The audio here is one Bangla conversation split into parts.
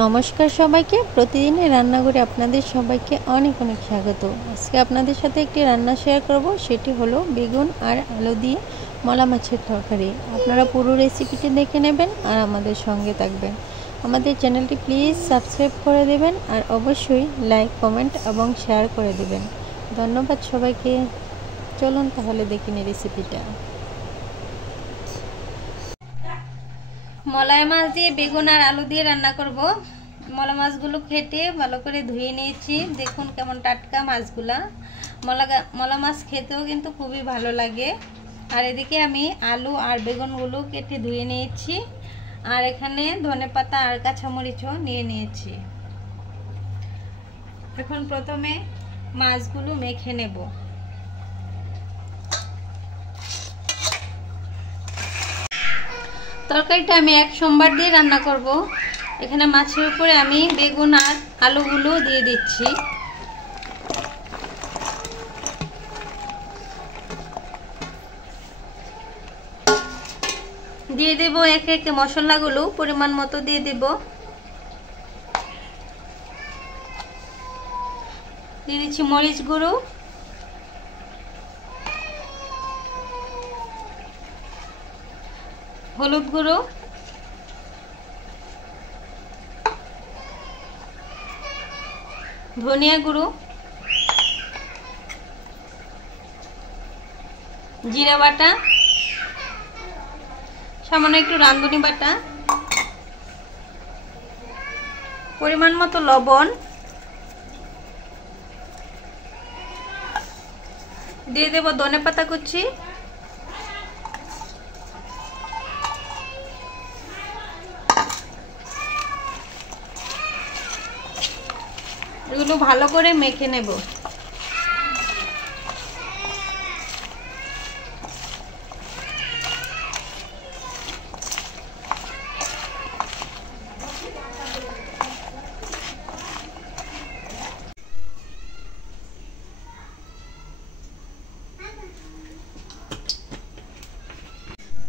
নমস্কার সবাইকে। প্রতিদিনের রান্নাঘরে আপনাদের সবাইকে অনেক অনেক স্বাগত। আজকে আপনাদের সাথে একটি রান্না শেয়ার করব, সেটি হলো বেগুন আর আলু দিয়ে মলা মাছের তরকারি। আপনারা পুরো রেসিপিটি দেখে নেবেন আর আমাদের সঙ্গে থাকবেন। আমাদের চ্যানেলটি প্লিজ সাবস্ক্রাইব করে দেবেন আর অবশ্যই লাইক, কমেন্ট এবং শেয়ার করে দেবেন। ধন্যবাদ সবাইকে। চলুন তাহলে দেখে নিই রেসিপিটা। মলাই মাছ দিয়ে বেগুন আর আলু দিয়ে রান্না করব। মলা মাছগুলো কেটে ভালো করে ধুয়ে নিয়েছি। দেখুন কেমন টাটকা মাছগুলা। মলা মাছ খেতেও কিন্তু খুবই ভালো লাগে। আর এদিকে আমি আলু আর বেগুনগুলো কেটে ধুয়ে নিয়েছি। আর এখানে ধনেপাতা আর কাঁচামরিচও নিয়ে নিয়েছি। এখন প্রথমে মাছগুলো মেখে নেব। তরকারিটা আমি এক সোমবার দিয়ে রান্না করব। এখানে মাছের উপরে আমি বেগুন আর আলুগুলো দিয়ে দিচ্ছি। দিয়ে দেব একে একে মশলাগুলো পরিমাণ মতো দিয়ে দেব। দিয়ে দিচ্ছি মরিচ গুঁড়ো, হলুদ গুঁড়ো, ধনিয়া গুঁড়ো, জিরা বাটা, সামান্য একটু রাঁধুনি বাটা, পরিমাণ মতো লবণ, দিয়ে দেব ধনেপাতা কুচি, এগুলো ভালো করে মেখে নেব।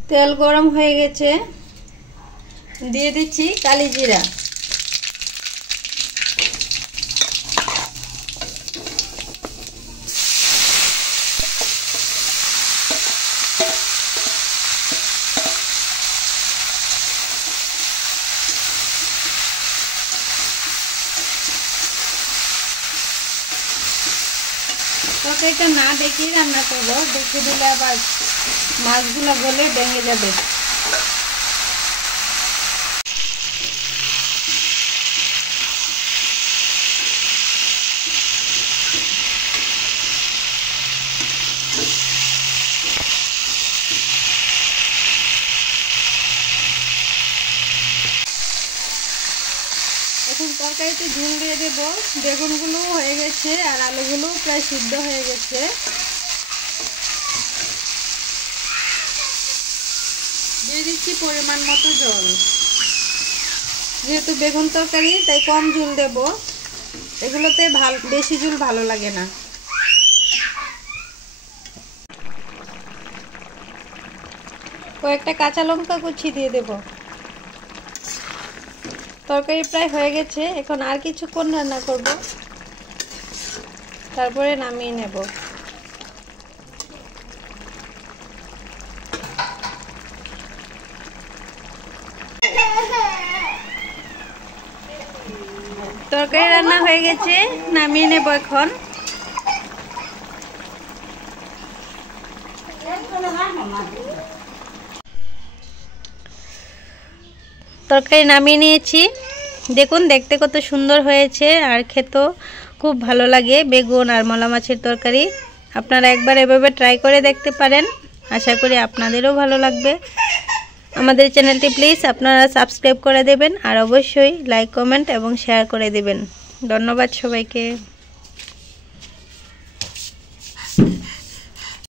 তেল গরম হয়ে গেছে, দিয়ে দিচ্ছি কালি জিরা, তরকারিটা না দেখেই রান্না করবো, দেখে দিলে আবার মাছগুলো গলে ভেঙে যাবে। এখন তরকারিতে ঝোল দিয়ে দেব। বেগুনগুলো হয়ে গেছে আর আলুগুলো প্রায় সিদ্ধ হয়ে গেছে। দিয়ে দিচ্ছি পরিমাণ মতো জল। যেহেতু বেগুন তরকারি তাই কম ঝোল দেব, এগুলোতে বেশি ঝোল ভালো লাগে না। কয়েকটা কাঁচা লঙ্কা কুচি দিয়ে দেব। তরকারি প্রায় হয়ে গেছে, এখন আর কিছুক্ষণ রান্না করব, তারপরে নামিয়ে নেব। তরকারি রান্না হয়ে গেছে, নামিয়ে নেব এখন। তরকারি নামিয়ে নিয়েছি। দেখুন দেখতে কত সুন্দর হয়েছে আর খেতেও খুব ভালো লাগে বেগুন আর মলা মাছের তরকারি। আপনারা একবার এভাবে ট্রাই করে দেখতে পারেন, আশা করি আপনাদেরও ভালো লাগবে। আমাদের চ্যানেলটি প্লিজ আপনারা সাবস্ক্রাইব করে দেবেন আর অবশ্যই লাইক, কমেন্ট এবং শেয়ার করে দেবেন। ধন্যবাদ সবাইকে।